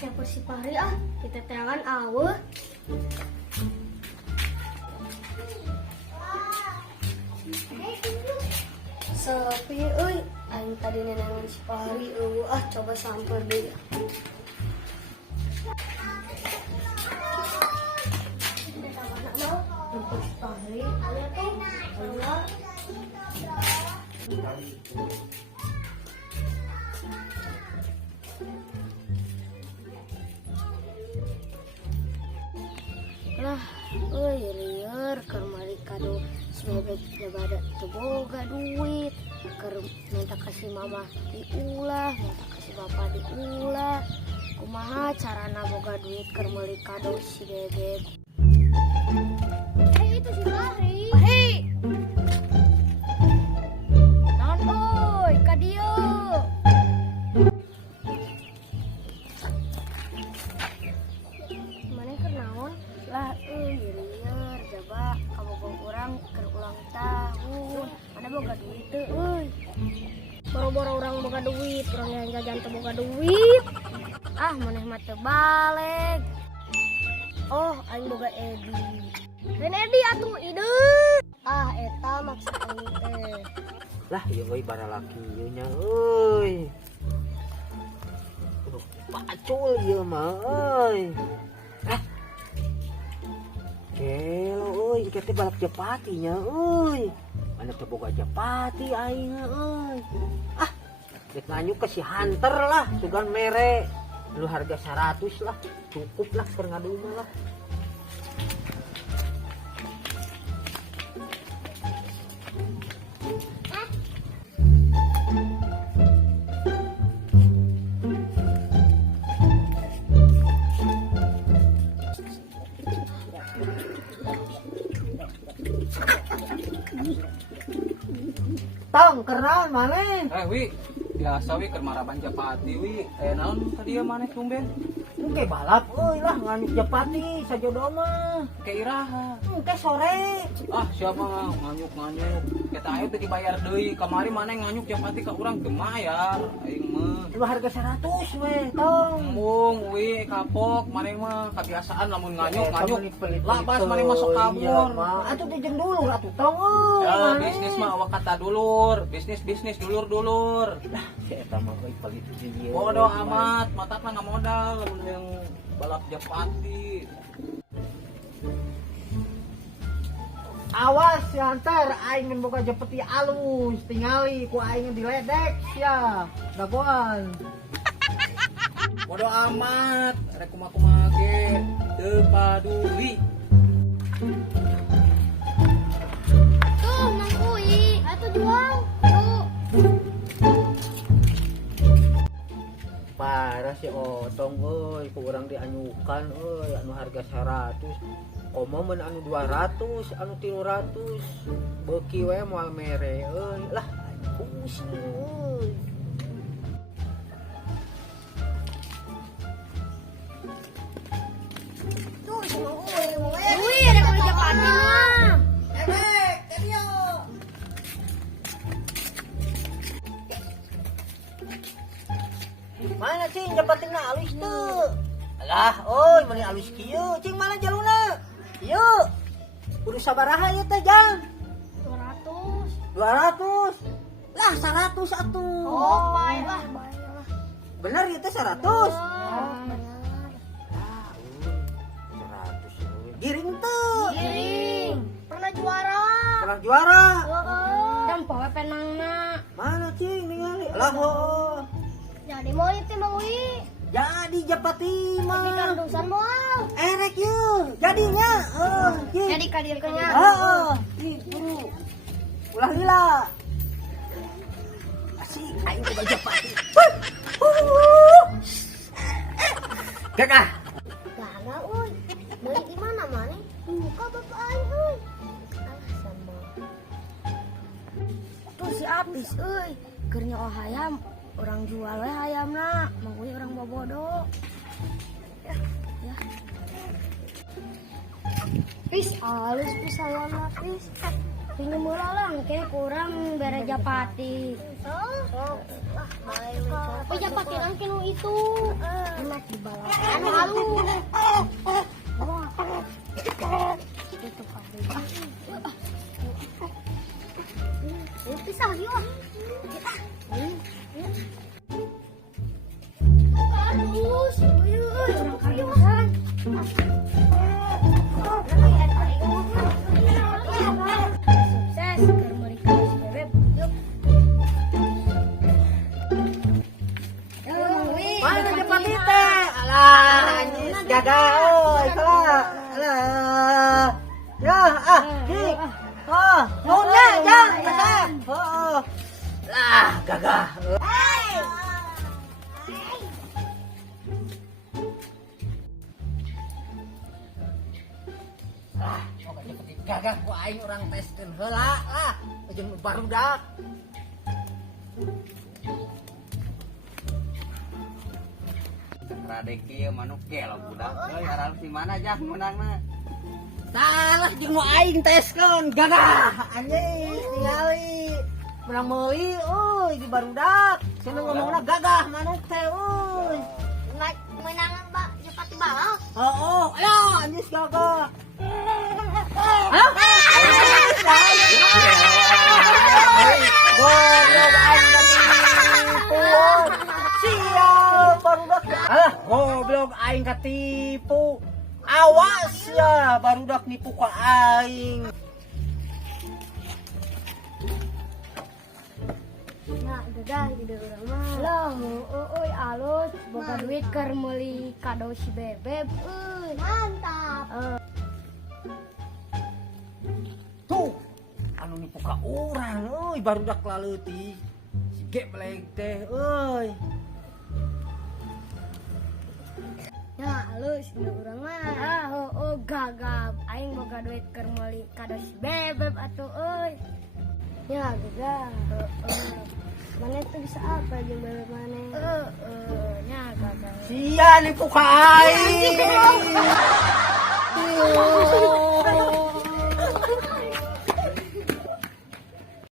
Siapa si Pari ah? Kita tangan aweh. Sepi euy, aing tadi nenangan si Pari ah coba samper deh. Si Pari, ada tuh. Lah, lieur keur mari kado sebebet bada teboga duit, keur minta kasih mama diulah, minta kasih bapak diulah. Kumaha carana boga duit keur meuli kado si bebek? Itu si Pari. Pari. Naon euy ka dieu? Mana keur naon? Lah lieur coba kamu bawa orang ke ulang tahun. Mana boga duit teu euy? Boro-boro orang boga duit, orang yang jajan teu boga duit. Ah, maneh mah teu baleg. Oh, aing boga Edi. Dan Edi atuh ide. Ah, eta maksud aing teh. Lah, ieu euy bara laki ieu nya euy. Kudu pacul ieu mah euy. Kelo euy, jika teh balap Japati nya euy. Mana teu boga Japati aing euy. Ah, rek nganyuk ke si Hunter lah, sugan mere. Lu harga 100 lah, cukup lah keur ngaduma lah. Tong, kernaon maneh? Wi, biasa wi keur maraban Japati wi. Naon tadi ya maneh tumben? Engke balap euy lah nganyuk Japati sajodoh mah. Ke iraha. Engke sore. Ah, siapa nganyuk-nganyuk. Kita ayo teu dibayar deui. Kamari maneh nganyuk Japati ka urang teu mayar. Aing mah. Lu harga 100 we, tong. Embung wi kapok maneh mah kebiasaan lamun nganyuk-nganyuk. Lah pas maneh Iya, masuk kabur. Atuh dijeng dulu atuh tong euy. Ya, maneh. bisnis mah awak kata dulur. Bisnis dulur-dulur. Lah, si eta mah euy pelit ieu. Bodoh amat, matak nggak modal lamun yang balap Japati. Awas ya antar aing mun boga Japati alus tingali ku aing diledek sia. Dagoan. Bodoh amat, rek kumaha ge teu paduli. Tuh, Mang Kui, atuh jual. Tuh. Parah si Otong euy, ku urang dianyukan euy anu harga 100. Komo mun anu 200, anu 300. Beuki we moal mere euy. Lah, pusing euy. Tuh, si Mang Kui. Wih, ada kulit Japati mah. Mana cing Japatina alus tuh? Alah, oi meni alus kieu, cing mana jaluna? Ieu. Kudu sabaraha ieu teh, Jang? 200. 200. Lah 100 atuh. Oh, baiklah. Bener ieu teh 100. Oh, 100 euy. Giring tuh. giring. Pernah juara. Pernah juara. Dan poe penangna. Mana cing ningali? Lah heuh. Jadi mau itu Mang Wi. Jadi Japati Tapi mah. kandusan moal. Erek yeuh. Jadinya. Cing. Jadi kadir kenya. Heeh. Ih, buru. Ulah lila. Asik aing ke Japati. Kakak. Gagak, uy. Beli di mana mana? Buka bapak aing, uy. Ah, sama. Tuh si Apis, uy. Kernya oh hayam. Orang jual we hayamna, Mang Wi orang bobodo. Ya. Pis alus pisanana pis. Pinjem lang kayak kurang bere Japati. Oh. Lah, bae we. patinan kinu itu. Enak di bawah. Anu halu. Wah. Itu kabeh. Pisah yuk. Kita. Terus, orang karyawan. Sukses, ke mereka si bebek. Yuk. Mana cepat teh? Alah, anjis jaga euy, salah. Alah. Ya, dik. Nuhunnya jang, besar. Lah, gagah. Lah, pokoknya cepet gagah ku aing urang teskeun heula lah. Jeung barudak. Radek kieu manuk gelo budak. Euy aral si mana jah menangna? Salah jeung nu aing teskeun gagah. Anjing ningali menang meuli euy di barudak. Cenah ngomongna gagah manuk teh euy. Naik menangan Mbak, cepat balap. Oh, ayo anjis gagah. Goblok aing katipu. Sial barudak. Alah, goblok aing katipu. Awas ya barudak nipu ka aing. Nah, gagah jadi orang mah. Lah, euy alus, boga duit keur meuli kado si bebek. Mantap. Tuh, anu nipu ka urang euy barudak laleutik. Si ge beleg teh euy. Ya, alus jadi orang mah. Gagah. Aing boga duit keur meuli kado si bebek atuh euy. Ya, gagah. Mana itu bisa apa jeung bebek mana? Nya gagah. Sia nipu ka aing.